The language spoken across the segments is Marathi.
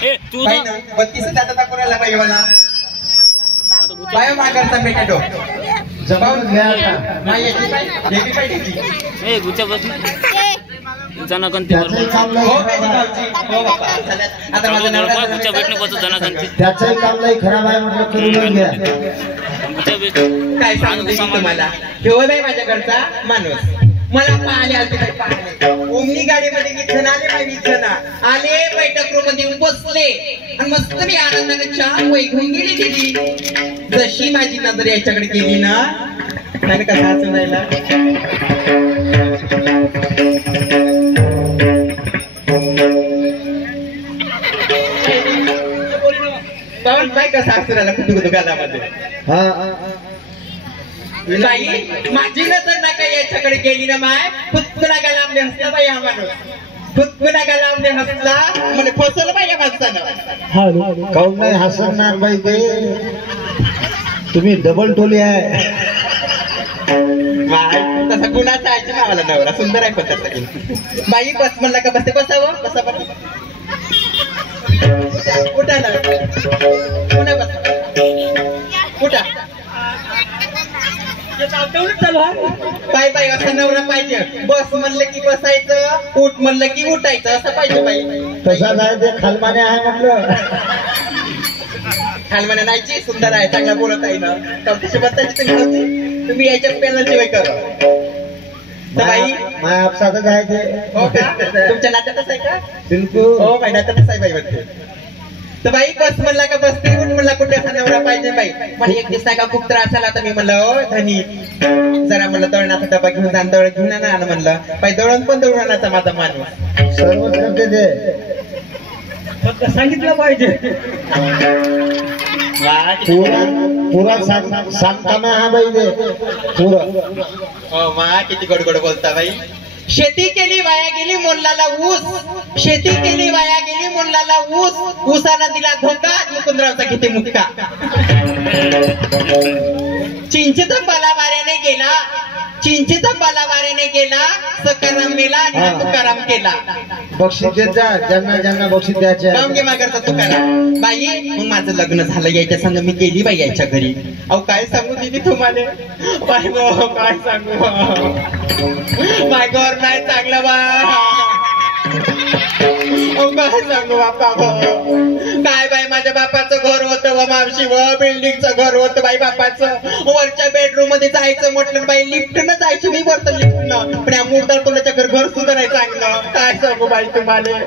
तू ना 32 दादा कोणाला पाहिजे मला बायो मागरचा मेटाडो जबाब घ्या आता नाही येते पाहिजे गुच्चा बस जनागंती हो बाबा आता माझा नवरा गुच्चा भेटणे बस जनागंती त्याचंही काम लई खराब आहे म्हटलं करून घ्या काय सांगू तुम्हाला ठेव बाई माझ्याकडचा माणूस मला पाहिले आले ओमनी गाडीमध्ये इथं आले बाई इथं आले बैठक रूम मध्ये बसले आणि मस्त मी आनंदाने छान वय घेऊन गेली दिली जशी माझी नजर याच्याकडे गेली ना त्याने कसा हसून राहिला बाई कसा हसून राहिला कुठे गालामध्ये बाई माझी नजर ना काही याच्याकडे गेली ना माय फुतकुनागा लांबले हसला बाई हा माणूस फुतकुनागा लांबले हसला म्हणजे फसवलं बाई या माणसानं काऊन नाही हसणार बाई ते तुम्ही डबल टोली आहे बाई तसा गुणाचा आहे ना मला नवरा सुंदर आहे पण तसा बाई बस म्हणला का बसते बसावं बसा बस कुठा ना पुन्हा बस कुठा बाई बाई असं नवरा पाहिजे बस म्हणलं की बसायचं उठ म्हणलं की उठायचं असं पाहिजे बाई तसा नाही ते खालमाने आहे म्हटलं खालमाने नाहीची सुंदर आहे चांगला बोलत आहे ना कशी बसायची तुम्ही याच्यात पेनाची वय कर बाई माय आपसातच आहे ते हो का तुमच्या नात्यातच आहे का बिलकुल हो बाई नात्यातच आहे बाई म्हणते तर बाई बस म्हणला का बसते उठ म्हणला कुठे असा नवरा पाहिजे बाई पण एक दिवस का खूप त्रास झाला तर मी म्हणलं ओ धनी जरा म्हणलं दळणाचा डबा घेऊन जा दळ घेऊन आणा म्हणलं बाई दळण पण दळून आणायचा माझा माणूस सर्वच करते ते फक्त सांगितलं पाहिजे पुरा सांगताना हा बाई ते पुरा हो मा किती गोड गोड बोलता बाई शेती केली वाया गेली मोल्लाला ऊस शेती केली वाया गेली मोल्लाला ऊस ऊसाला दिला धोका मुकुंदरावचा किती मुक्का चिंचेचा पाला वाऱ्याने गेला चिंचेचा पाला वाऱ्याने गेला सकाराम मेला आणि तुकाराम केला बक्षीस देत जा ज्यांना ज्यांना बक्षीस द्यायचे गावगे मागरचा तुकाराम बाई मग माझं लग्न झालं यायच्या संग मी गेली बाई यायच्या घरी अहो काय सांगू दिदी तुम्हाला बाई गो काय सांगू माय घर नाही चांगलं बा काय सांगू बापा काय बाई माझ्या बापाचं घर होतं व मावशी व बिल्डिंगचं घर होतं बाई बापाचं वरच्या बेडरूम मध्ये जायचं म्हटलं बाई लिफ्ट न जायची मी वरतं लिफ्ट न पण या मुर्दार तोंडाच्या घर सुद्धा नाही चांगलं काय सांगू बाई तुम्हाला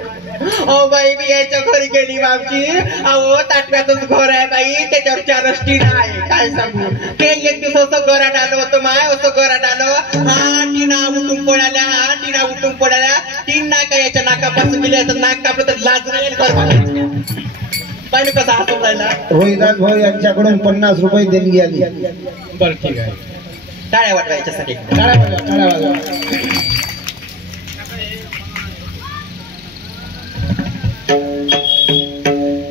अहो बाई मी याच्या घरी गेली मावशी अहो ताटव्यातच घर आहे बाई त्याच्यावर 4 टीन आहे काय सांगू ते एक दिवस असं घरात आलं होतं माय असं घरात आलं हा टीना उठून पडाल्या हा टीना उठून पडाल्या तीन नाका याच्या नाकापासून गेले असं नाक कापलं तर लाज राहील घर बाई मी कसा हसून राहिला रोहिदास भाऊ यांच्याकडून 50 रुपये देणगी आली बरं ठीक आहे टाळ्या वाजवा याच्यासाठी टाळ्या वाजवा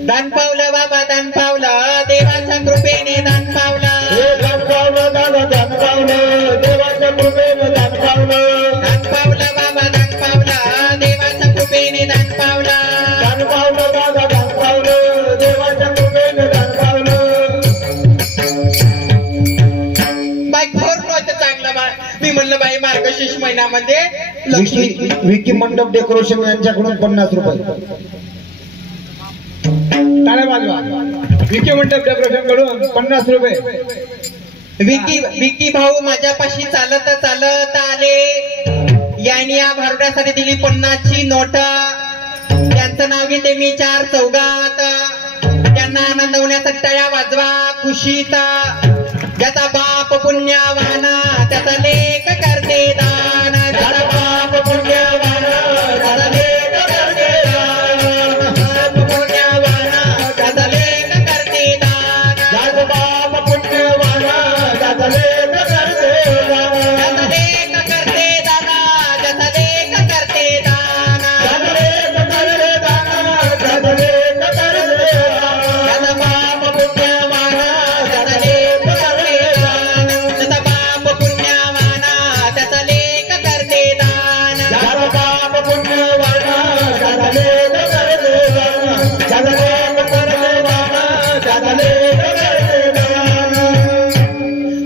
दान पावलं बाबा दान पावलं देवाच्या कृपेने दान पावलं दान पावलं दादा दान पावलं देवाच्या कृपेने दान पावलं दान पावलं बाबा दान पावलं देवाच्या कृपेने दान पावलं दान पावलं दादा दान पावलं देवाच्या कृपेने दान पावलं बाई घोर नव्हतं चांगलं बा मी म्हणलं बाई मार्गशीर्ष महिन्यामध्ये लक्ष्मी विकी मंडप डेकोरेशन यांच्याकडून 50 रुपये टाळ्या वाजवा विकी मंडप डेकोरेशन कडून 50 रुपये विकी भाऊ माझ्यापाशी चालत चालत आले यांनी या भारुडासाठी दिली 50ची नोट त्यांचं नाव घेते मी 4 चौघात त्यांना आनंद होण्यासाठी टाळ्या वाजवा खुशीत ज्याचा बाप पुण्यवाना त्याचा लेख करते दान ज्याचा बाप पुण्यवाना त्याचा लेख करते दान बाप पुण्यवाना त्याचा लेख करते दान ज्याचा बाप पुण्यवाना त्याचा लेख करते दान ज्याचा लेख करते दाना ज्याचा लेख करते दाना ज्याचा लेख करते दान ज्याचा लेख करते दान ज्याचा बाप पुण्यवाना त्याचा लेख करते दान ज्याचा बाप पुण्यवाना त्याचा लेख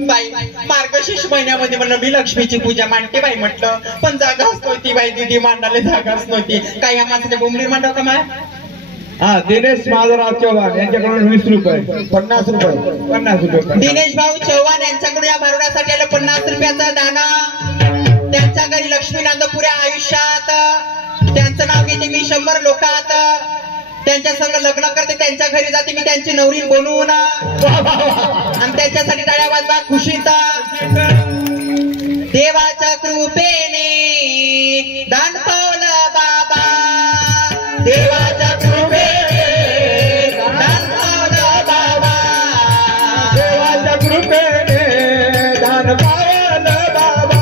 बाई मार्गशीर्ष महिन्यामध्ये म्हणलं मी लक्ष्मीची पूजा मांडते बाई म्हटलं, पण जागाच नव्हती बाई, दिदी मांडायला जागाच नव्हती. काही या माणसाच्या बोंबली मांडव का माय? हा दिनेश माधवराव चव्हाण यांच्याकडून 20 रुपये 50 रुपये दिनेश भाऊ चव्हाण यांच्याकडून या भारुडासाठी आलं 50 रुपयाचं दान. त्यांच्या घरी लक्ष्मीनांद पुऱ्या आयुष्यात, त्यांचं नाव घेते मी 100 लोकात, त्यांच्या संग लग्न करते, त्यांच्या घरी जाते मी त्यांची नवरी बनवून, आणि त्यांच्यासाठी टाळ्या वाजवा खुशीत. देवाच्या कृपेने दान पावलं बाबा, देवाच्या कृपेने दान पावलं बाबा, देवाच्या कृपेने दान पावलं बाबा,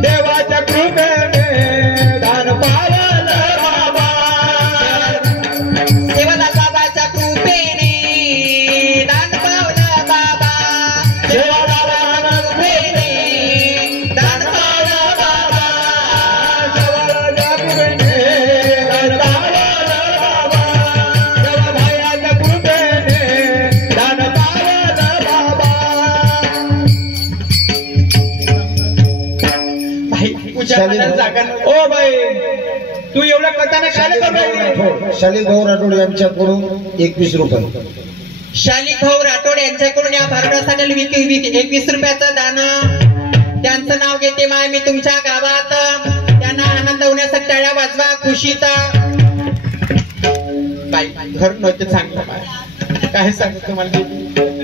देवाच्या कृपेने दान पावलं बाबा, देवाला बाबाच्या कृपेने दान पावलं बाबा, देवाला कृपेने दान पावलं बाबा, देवाच्या कृपेने दान पावलं बाबा, देवाभायाच्या कृपेने दान पावलं बाबा. भाई पूजा करायला जागा नव्हती. ओ बाई तू एवढ्या कथाने काय करून राहिली? शालिक भाऊ राठोड यांच्याकडून 21 रुपये. शालिक भाऊ राठोड यांच्याकडून या भारुडासाठी 21 रुपयाचं दान. त्यांचं नाव घेते माय मी तुमच्या गावात, त्यांना आनंद होण्यासाठी टाळ्या वाजवा खुशीत. बाई घर नव्हते चांगलं बाय, काय सांगू तुम्हाला.